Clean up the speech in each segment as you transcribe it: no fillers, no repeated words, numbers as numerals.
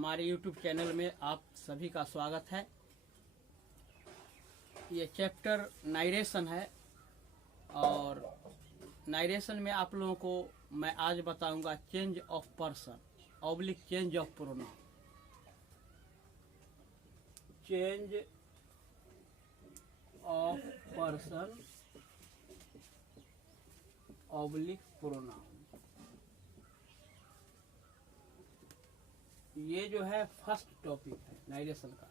हमारे YouTube channel में आप सभी का स्वागत है। ये चैप्टर नाइरेशन है और नाइरेशन में आप लोगों को मैं आज बताऊंगा change of person oblique change of pronoun. Change of person oblique pronoun, ये जो है फर्स्ट टॉपिक है नाइरेशन का।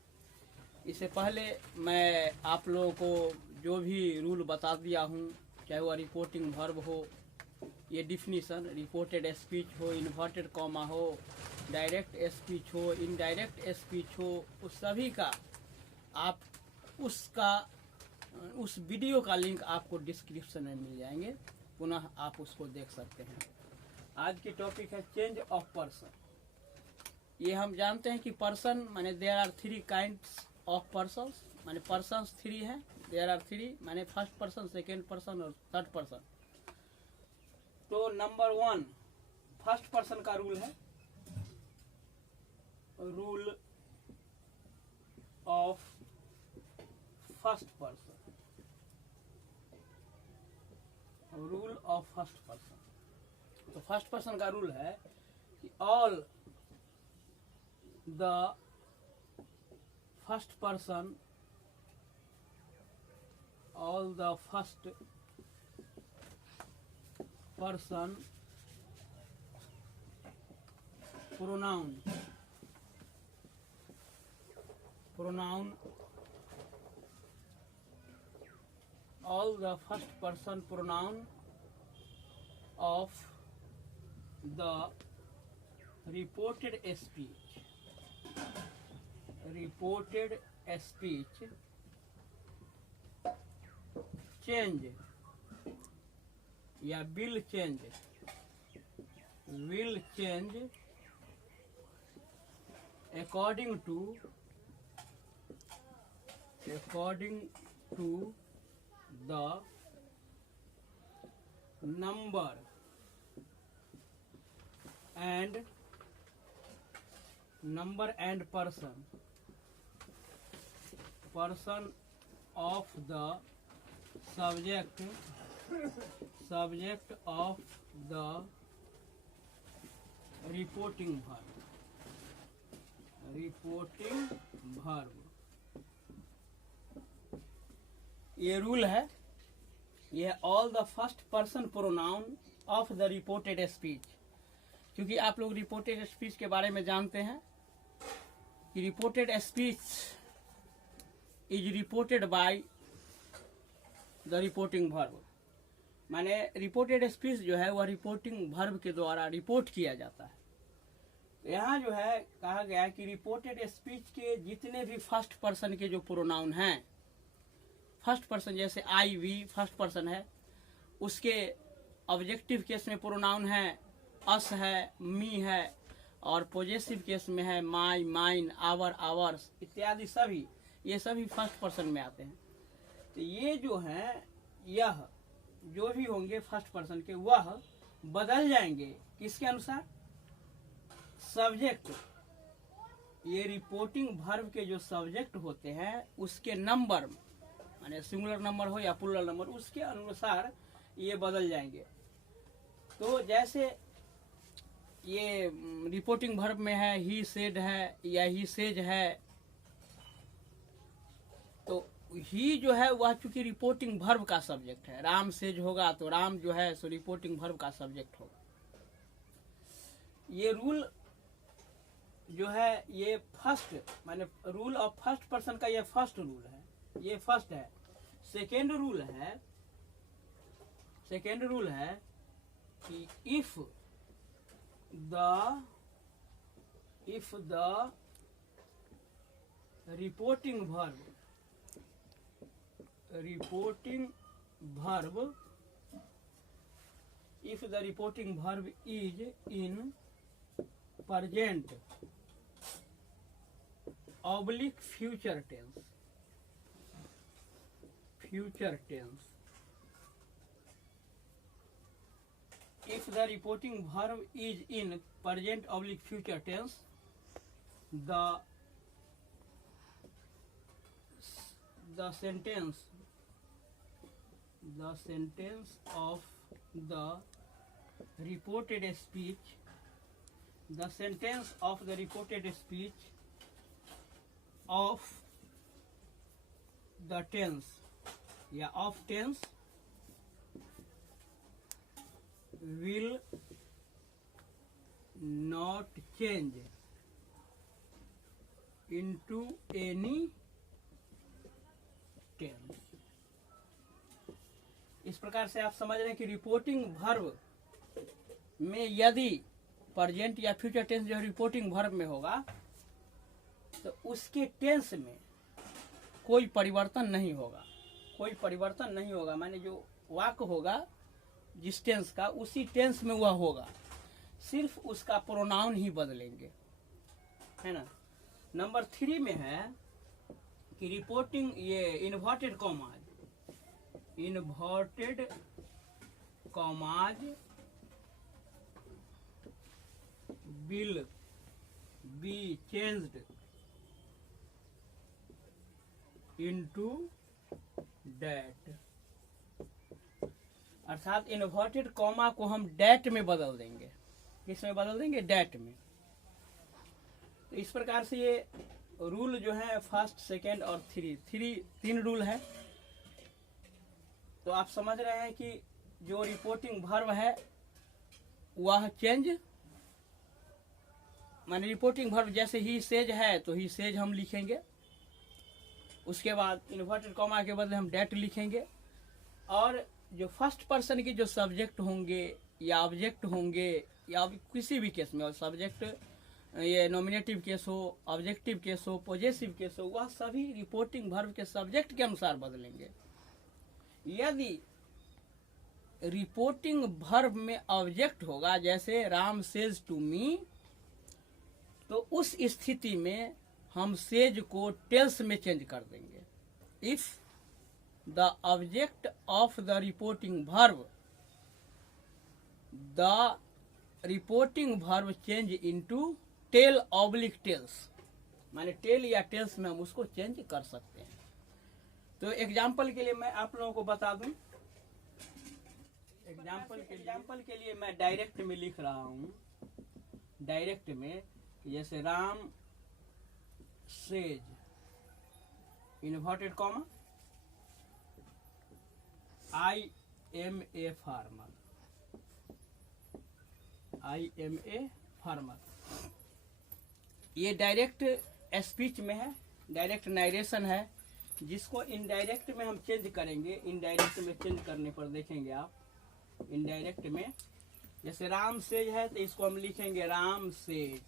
इससे पहले मैं आप लोगों को जो भी रूल बता दिया हूँ, चाहे वह रिपोर्टिंग वर्ब हो, ये डिफिनीशन, रिपोर्टेड स्पीच हो, इन्वर्टेड कॉमा हो, डायरेक्ट स्पीच हो, इनडायरेक्ट स्पीच हो, उस सभी का आप उस वीडियो का लिंक आपको डिस्क्रिप्शन में मिल जाएंगे, पुनः आप उसको देख सकते हैं। आज की टॉपिक है चेंज ऑफ पर्सन। ये हम जानते हैं कि पर्सन माने there are three kinds of persons, माने पर्सन्स थ्री हैं, देयर आर थ्री माने फर्स्ट पर्सन, सेकेंड पर्सन और थर्ड पर्सन। तो नंबर 1 फर्स्ट पर्सन का रूल है, rule of first person, rule of first person. तो फर्स्ट पर्सन का rule है कि all the first person, all the first person pronoun all the first person pronoun of the reported speech change या will change according to the number and person of the subject of the reporting verb। ये rule है, ये all the first person pronoun of the reported speech. क्योंकि आप लोग reported speech के बारे में जानते हैं कि reported speech is reported by the reporting verb, माने रिपोर्टेड स्पीच जो है वह रिपोर्टिंग वर्ब के द्वारा रिपोर्ट किया जाता है। यहाँ जो है कहा गया है कि रिपोर्टेड स्पीच के जितने भी फर्स्ट पर्सन के जो प्रोनाउन हैं, फर्स्ट पर्सन जैसे आई वी फर्स्ट पर्सन है, उसके ऑब्जेक्टिव केस में प्रोनाउन है अस है, मी है, और पॉजेसिव केस में है माई, माइन, आवर, आवर्स इत्यादि सभी, ये सभी फर्स्ट पर्सन में आते हैं। तो ये जो है, यह जो भी होंगे फर्स्ट पर्सन के, वह बदल जाएंगे किसके अनुसार? सब्जेक्ट, ये रिपोर्टिंग वर्ब के जो सब्जेक्ट होते हैं उसके नंबर, माने सिंगुलर नंबर हो या प्लूरल नंबर, उसके अनुसार ये बदल जाएंगे। तो जैसे ये रिपोर्टिंग वर्ब में है ही सेड है या ही सेज है, तो ही जो है वह चूंकि रिपोर्टिंग वर्ब का सब्जेक्ट है, राम सेज होगा तो राम जो है सो रिपोर्टिंग वर्ब का सब्जेक्ट होगा। ये रूल जो है ये फर्स्ट, माने रूल ऑफ फर्स्ट पर्सन का ये फर्स्ट रूल है, ये फर्स्ट है। सेकेंड रूल है कि if the reporting verb if the reporting verb is in present oblique future tense, if the reporting verb is in present oblique future tense, the sentence of the reported speech, the sentence of the reported speech of the tense या of tense will not change into any tense। इस प्रकार से आप समझ रहे हैं कि reporting verb में यदि प्रेजेंट या फ्यूचर टेंस जो रिपोर्टिंग वर्ब में होगा तो उसके टेंस में कोई परिवर्तन नहीं होगा, कोई परिवर्तन नहीं होगा। माने जो वाक्य होगा जिस टेंस का उसी टेंस में वह होगा, सिर्फ उसका प्रोनाउन ही बदलेंगे, है ना। नंबर 3 में है कि रिपोर्टिंग ये inverted commas will be changed into that, अर्थात इन्वर्टेड कॉमा को हम डैट में बदल देंगे। किस में बदल देंगे? डैट में। तो इस प्रकार से ये रूल जो है फर्स्ट, सेकेंड और तीन रूल है। तो आप समझ रहे हैं कि जो रिपोर्टिंग वर्ब है वह चेंज, माने रिपोर्टिंग वर्ब जैसे ही सेज है तो ही सेज हम लिखेंगे, उसके बाद इन्वर्टेड कॉमा के बदले हम डैट लिखेंगे, और जो फर्स्ट पर्सन की जो सब्जेक्ट होंगे या ऑब्जेक्ट होंगे या किसी भी केस में, और सब्जेक्ट ये नॉमिनेटिव केस हो, ऑब्जेक्टिव केस हो, पॉजेसिव केस हो, वह सभी रिपोर्टिंग वर्ब के सब्जेक्ट के अनुसार बदलेंगे। यदि रिपोर्टिंग वर्ब में ऑब्जेक्ट होगा जैसे राम सेज टू मी, तो उस स्थिति में हम सेज को टेल्स में चेंज कर देंगे। If the object of the reporting verb, the reporting verb change into tell oblique tells, माने टेल या टेल्स में हम उसको चेंज कर सकते हैं। तो एग्जाम्पल के लिए मैं आप लोगों को बता दूं, एग्जाम्पल के लिए मैं डायरेक्ट में लिख रहा हूं, डायरेक्ट में जैसे Ram says inverted comma I am a farmer, I am a farmer. ये डायरेक्ट स्पीच में है, डायरेक्ट नारेशन है, जिसको इनडायरेक्ट में हम चेंज करेंगे। इनडायरेक्ट में चेंज करने पर देखेंगे आप, इनडायरेक्ट में जैसे राम सेज है तो इसको हम लिखेंगे राम सेज,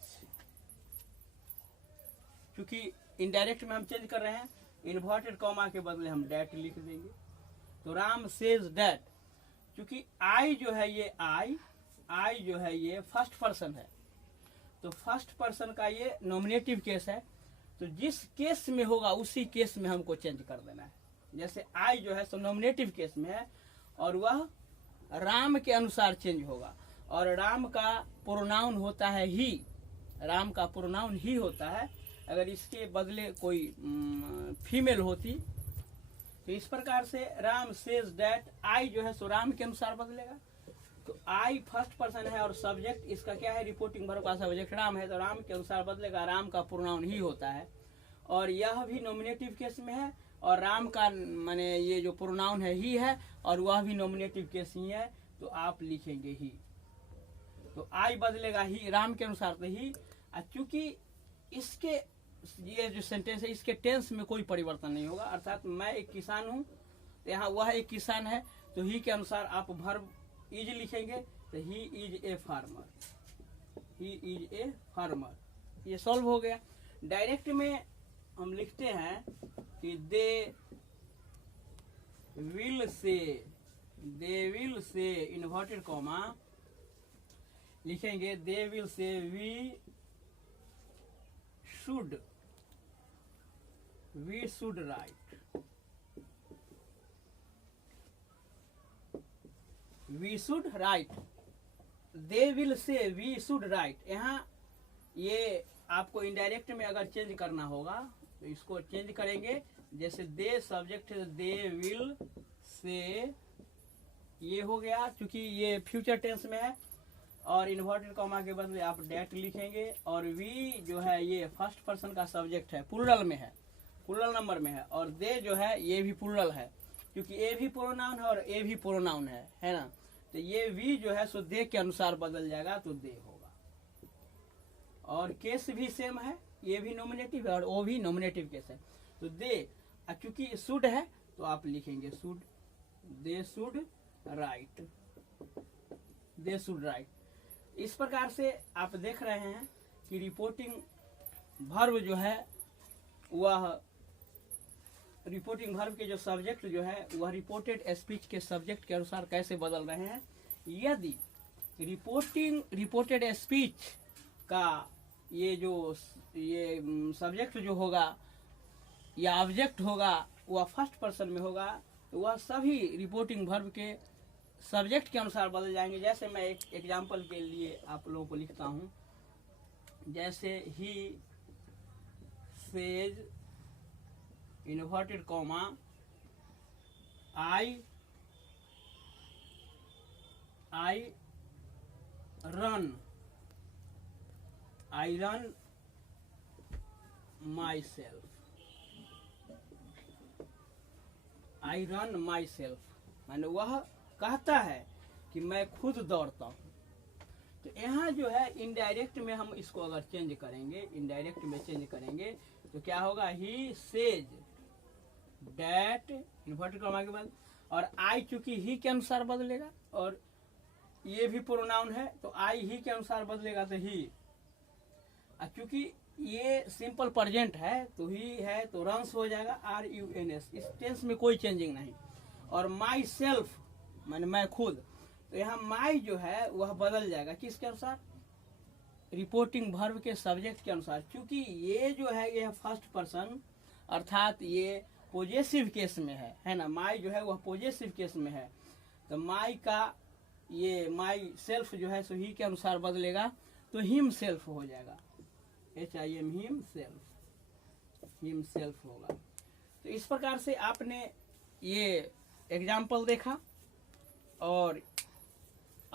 क्योंकि इनडायरेक्ट में हम चेंज कर रहे हैं, इन्वर्टेड कॉमा के बदले हम डैट लिख देंगे। तो राम सेज डैट, क्योंकि आई जो है ये आई जो है ये फर्स्ट पर्सन है, तो फर्स्ट पर्सन का ये नॉमिनेटिव केस है, तो जिस केस में होगा उसी केस में हमको चेंज कर देना है। जैसे आई जो है सो नॉमिनेटिव केस में है और वह राम के अनुसार चेंज होगा, और राम का प्रोनाउन होता है ही, राम का प्रोनाउन ही होता है। अगर इसके बदले कोई फीमेल होती तो इस प्रकार से राम सेज डैट, आई जो है सो राम के अनुसार बदलेगा। तो आई फर्स्ट पर्सन है और सब्जेक्ट इसका क्या है? रिपोर्टिंग वर्ब का सब्जेक्ट राम है, तो राम के अनुसार बदलेगा, राम का प्रोनाउन ही होता है। और यह भी नॉमिनेटिव केस में है और राम का माने ये जो प्रोनाउन है ही है और वह भी नॉमिनेटिव केस ही है, तो आप लिखेंगे ही। तो आई बदलेगा ही राम के अनुसार, तो ही। चूंकि इसके ये जो सेंटेंस है इसके टेंस में कोई परिवर्तन नहीं होगा, अर्थात मैं एक किसान हूँ तो यहाँ वह एक किसान है, तो ही के अनुसार आप वर्ब इज लिखेंगे, तो he is a farmer, he is a farmer. ये सॉल्व हो गया। डायरेक्ट में हम लिखते हैं कि they will say inverted comma लिखेंगे, they will say we should write, we should write, they will say we should write. यहाँ ये आपको इनडायरेक्ट में अगर चेंज करना होगा तो इसको चेंज करेंगे। जैसे दे सब्जेक्ट है, दे विल से, ये हो गया, क्योंकि ये फ्यूचर टेंस में है। और इन्वर्टेड कॉमा के बदले आप डेट लिखेंगे। और वी जो है ये फर्स्ट पर्सन का सब्जेक्ट है, प्लूरल में है, प्लूरल नंबर में है। और दे जो है ये भी प्लूरल है, क्योंकि ए भी प्रोनाउन है और ए भी प्रोनाउन है ना। तो ये वी जो है सो दे के अनुसार बदल जाएगा, तो दे होगा। और केस भी सेम है, ये भी नॉमिनेटिव है और वो भी नॉमिनेटिव केस है। तो दे, क्योंकि शुड है तो आप लिखेंगे should, they should write, they should write. इस प्रकार से आप देख रहे हैं कि रिपोर्टिंग वर्ब जो है वह, रिपोर्टिंग वर्ब के जो सब्जेक्ट जो है वह रिपोर्टेड स्पीच के सब्जेक्ट के अनुसार कैसे बदल रहे हैं। यदि रिपोर्टेड स्पीच का ये सब्जेक्ट जो होगा या ऑब्जेक्ट होगा वह फर्स्ट पर्सन में होगा, तो वह सभी रिपोर्टिंग वर्ब के सब्जेक्ट के अनुसार बदल जाएंगे। जैसे मैं एक एग्जांपल के लिए आप लोगों को लिखता हूं, जैसे he says inverted comma I run my self, I run my self, माने वह कहता है कि मैं खुद दौड़ता हूं। तो यहाँ जो है इनडायरेक्ट में हम इसको अगर चेंज करेंगे, इनडायरेक्ट में चेंज करेंगे तो क्या होगा, he says that inverted comma के बाद, और आई चूंकि ही के अनुसार बदलेगा और ये भी प्रोनाउन है तो आई ही के अनुसार बदलेगा तो ही। चूंकि ये सिंपल प्रेजेंट है तो ही है तो रन्स हो जाएगा RUNS, इस टेंस में कोई चेंजिंग नहीं। और माई सेल्फ माने मैं खुद, तो यहाँ माई जो है वह बदल जाएगा किसके अनुसार, रिपोर्टिंग वर्ब के सब्जेक्ट के अनुसार। क्योंकि ये जो है ये फर्स्ट पर्सन अर्थात ये पॉजेसिव केस में है ना, माई जो है वह पॉजेसिव केस में है। तो माई का ये माई सेल्फ जो है सो ही के अनुसार बदलेगा तो हिम सेल्फ हो जाएगा, HIM हिम सेल्फ होगा। तो इस प्रकार से आपने ये एग्जाम्पल देखा और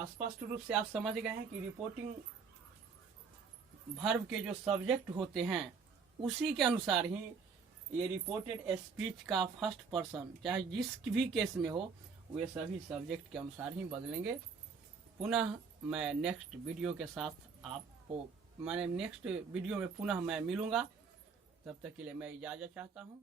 स्पष्ट रूप से आप समझ गए हैं कि रिपोर्टिंग वर्ब के जो सब्जेक्ट होते हैं उसी के अनुसार ही ये रिपोर्टेड स्पीच का फर्स्ट पर्सन चाहे जिस भी केस में हो वे सभी सब्जेक्ट के अनुसार ही बदलेंगे। पुनः मैं नेक्स्ट वीडियो के साथ आपको नेक्स्ट वीडियो में पुनः मैं मिलूंगा। तब तक के लिए मैं इजाज़त चाहता हूँ।